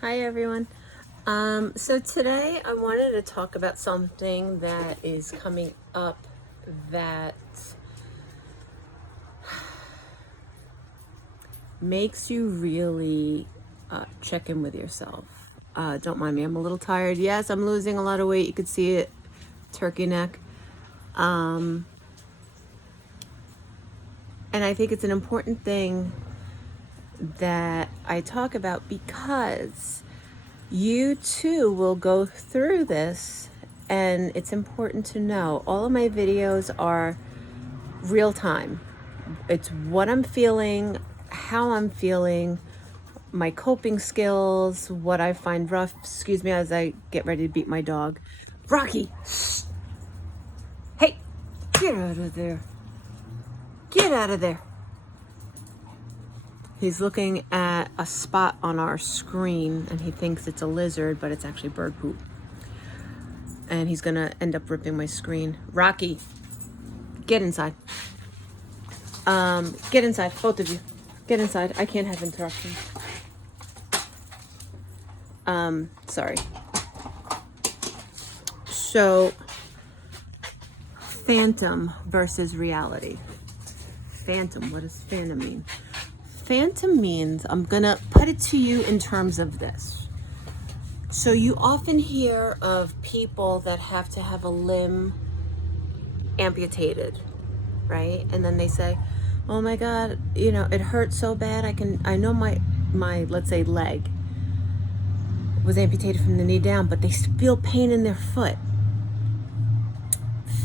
Hi everyone. So today I wanted to talk about something that is coming up that makes you really check in with yourself. Don't mind me, I'm a little tired. Yes, I'm losing a lot of weight. You could see it, turkey neck. And I think it's an important thing that I talk about because you too will go through this, and it's important to know all of my videos are real time. It's what I'm feeling, how I'm feeling, my coping skills, what I find rough. Excuse me as I get ready to beat my dog. Rocky, hey, get out of there. Get out of there. He's looking at a spot on our screen and he thinks it's a lizard, but it's actually bird poop. And he's gonna end up ripping my screen. Rocky, get inside. Get inside, both of you. Get inside. I can't have interruptions. Sorry. So, phantom versus reality. Phantom, what does phantom mean? Phantom means, I'm gonna put it to you in terms of this. So you often hear of people that have to have a limb amputated, right? And then they say, oh my God, it hurts so bad. I know my let's say leg was amputated from the knee down, but they feel pain in their foot.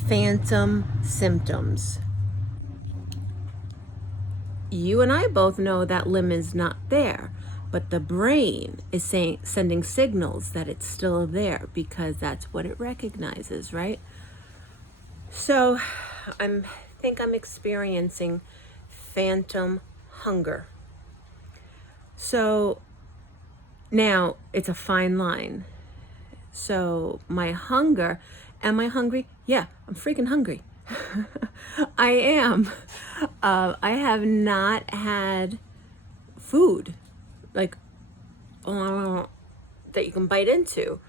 Phantom symptoms. You and I both know that limb is not there, but the brain is sending signals that it's still there because that's what it recognizes, right? So I think I'm experiencing phantom hunger. So now it's a fine line. So my hunger, am I hungry? Yeah, I'm freaking hungry. I am. I have not had food like that you can bite into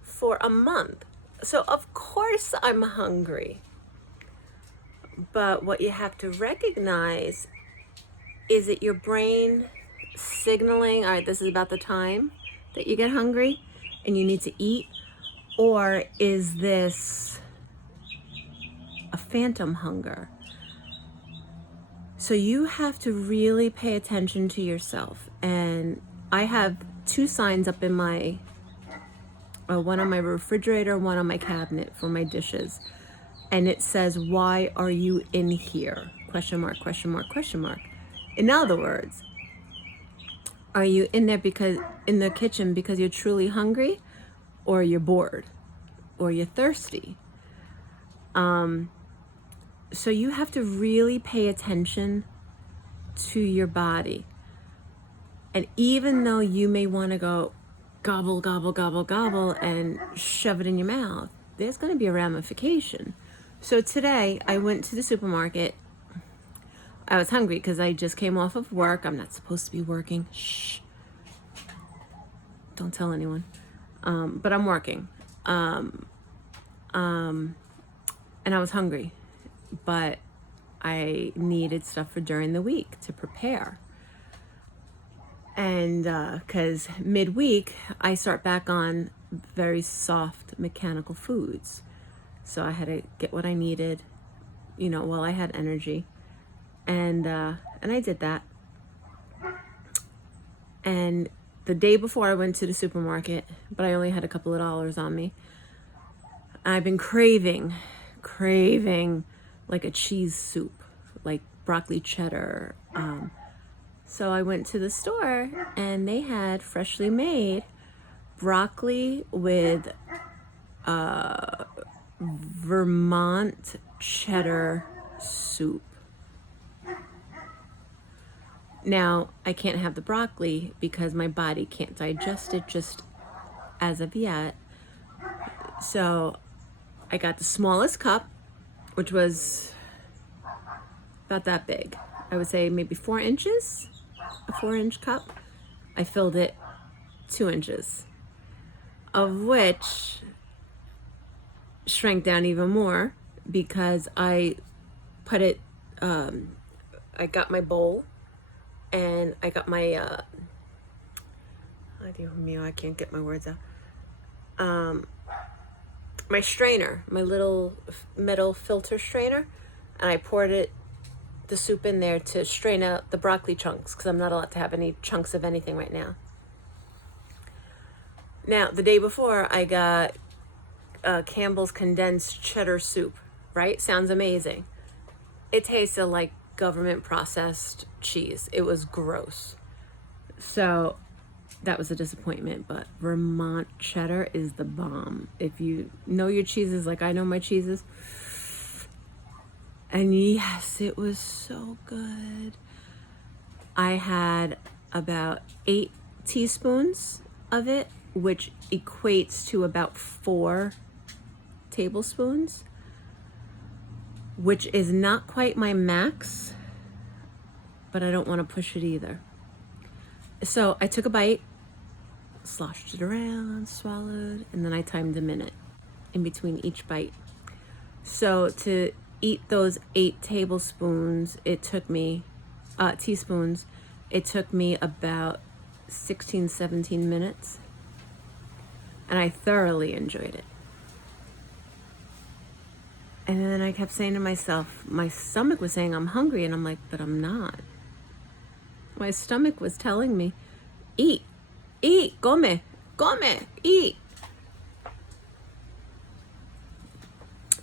for a month. So of course I'm hungry. But what you have to recognize is it your brain signaling, all right, this is about the time that you get hungry and you need to eat? Or is this a phantom hunger? So you have to really pay attention to yourself. And I have two signs up in my, one on my refrigerator, one on my cabinet for my dishes. And it says, why are you in here? Question mark, question mark, question mark. In other words, are you in there in the kitchen because you're truly hungry, or you're bored, or you're thirsty? So you have to really pay attention to your body. And even though you may want to go gobble, gobble, gobble, gobble and shove it in your mouth, there's going to be a ramification. So today I went to the supermarket. I was hungry because I just came off of work. I'm not supposed to be working. Shh. Don't tell anyone. But I'm working. And I was hungry. But I needed stuff for during the week to prepare. And because midweek, I start back on very soft mechanical foods. So I had to get what I needed, while I had energy. And I did that. And the day before I went to the supermarket, but I only had a couple of dollars on me. I've been craving like a cheese soup, like broccoli cheddar. So I went to the store and they had freshly made broccoli with Vermont cheddar soup. Now, I can't have the broccoli because my body can't digest it just as of yet. So I got the smallest cup, which was about that big. I would say maybe 4 inches, a 4-inch cup. I filled it 2 inches, of which shrank down even more because I put it, I got my bowl and I got my, I can't get my words out. My strainer, my little metal filter strainer, and I poured the soup in there to strain out the broccoli chunks because I'm not allowed to have any chunks of anything right now. Now, the day before, I got Campbell's condensed cheddar soup, right? Sounds amazing. It tasted like government processed cheese. It was gross. So that was a disappointment, but Vermont cheddar is the bomb. If you know your cheeses like I know my cheeses. And yes, it was so good. I had about 8 teaspoons of it, which equates to about 4 tablespoons, which is not quite my max, but I don't want to push it either. So I took a bite, sloshed it around, swallowed, and then I timed a minute in between each bite. So to eat those 8 tablespoons, it took me, teaspoons, it took me about 16, 17 minutes. And I thoroughly enjoyed it. And then I kept saying to myself, my stomach was saying I'm hungry, and I'm like, but I'm not. My stomach was telling me, eat, come, eat.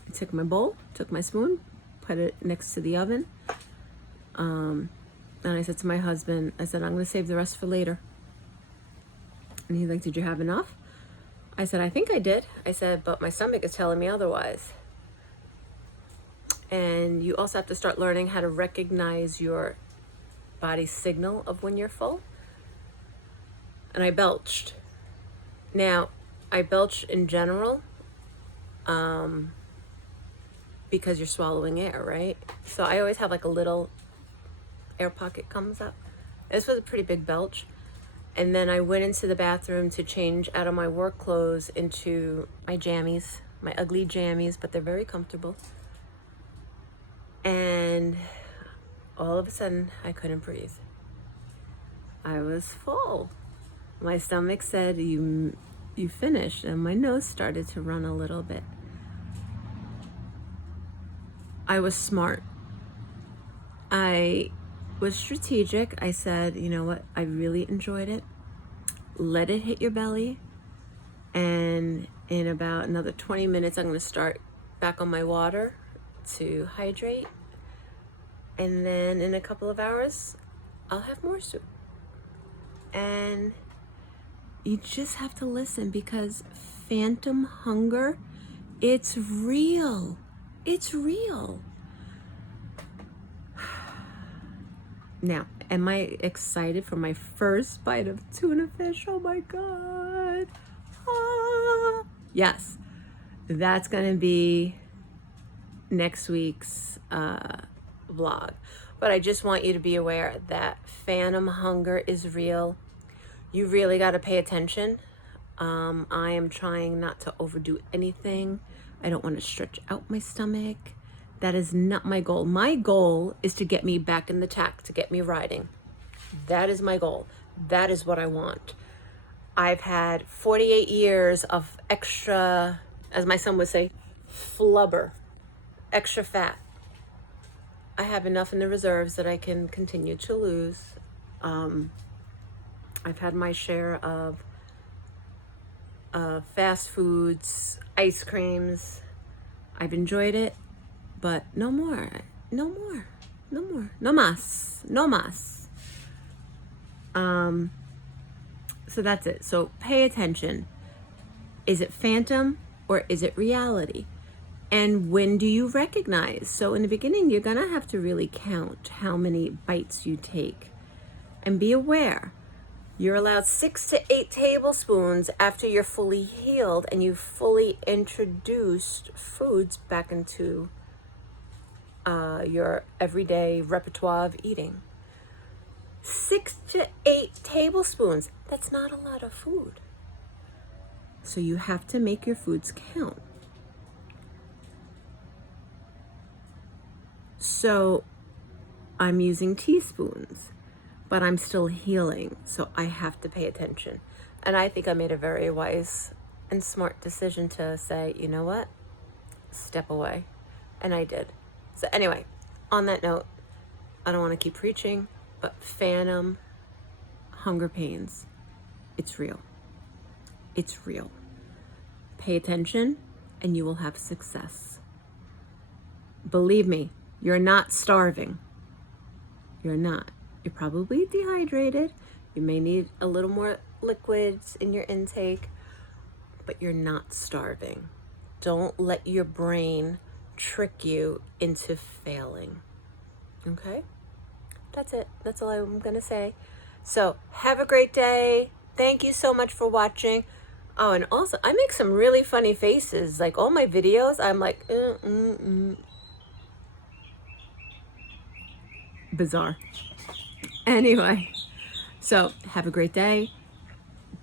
I took my bowl, took my spoon, put it next to the oven. And I said to my husband, I said, I'm going to save the rest for later. And he's like, did you have enough? I said, I think I did. I said, but my stomach is telling me otherwise. And you also have to start learning how to recognize your body's signal of when you're full. And I belched. Now, I belch in general because you're swallowing air, right? So I always have like a little air pocket comes up. This was a pretty big belch. And then I went into the bathroom to change out of my work clothes into my jammies, my ugly jammies, but they're very comfortable. And all of a sudden, I couldn't breathe. I was full. My stomach said, you finished, and my nose started to run a little bit. I was smart. I was strategic. I said, you know what? I really enjoyed it. Let it hit your belly. And in about another 20 minutes, I'm going to start back on my water to hydrate. And then in a couple of hours, I'll have more soup. And you just have to listen, because phantom hunger, it's real. It's real. Now, am I excited for my first bite of tuna fish? Oh my God. Ah. Yes, that's going to be next week's vlog. But I just want you to be aware that phantom hunger is real. You really got to pay attention. I am trying not to overdo anything. I don't want to stretch out my stomach. That is not my goal. My goal is to get me back in the tack, to get me riding. That is my goal. That is what I want. I've had 48 years of extra, as my son would say, flubber, extra fat. I have enough in the reserves that I can continue to lose. I've had my share of fast foods, ice creams. I've enjoyed it, but no more, no more, no more, no más, no más. So that's it. So pay attention. Is it phantom or is it reality? And when do you recognize? So in the beginning, you're gonna have to really count how many bites you take, and be aware. You're allowed 6 to 8 tablespoons after you're fully healed and you've fully introduced foods back into your everyday repertoire of eating. 6 to 8 tablespoons. That's not a lot of food. So you have to make your foods count. So I'm using teaspoons, but I'm still healing, so I have to pay attention. And I think I made a very wise and smart decision to say, you know what? Step away. And I did. So anyway, on that note, I don't want to keep preaching, but phantom hunger pains, it's real. It's real. Pay attention and you will have success. Believe me, you're not starving. You're not. You're probably dehydrated. You may need a little more liquids in your intake, but you're not starving. Don't let your brain trick you into failing. Okay? That's it. That's all I'm going to say. So, have a great day. Thank you so much for watching. Oh, and also, I make some really funny faces. Like, all my videos, I'm like, Bizarre. Anyway, so have a great day.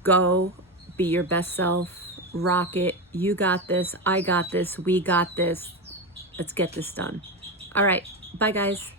Go be your best self. Rock it. You got this. I got this. We got this. Let's get this done. All right. Bye, guys.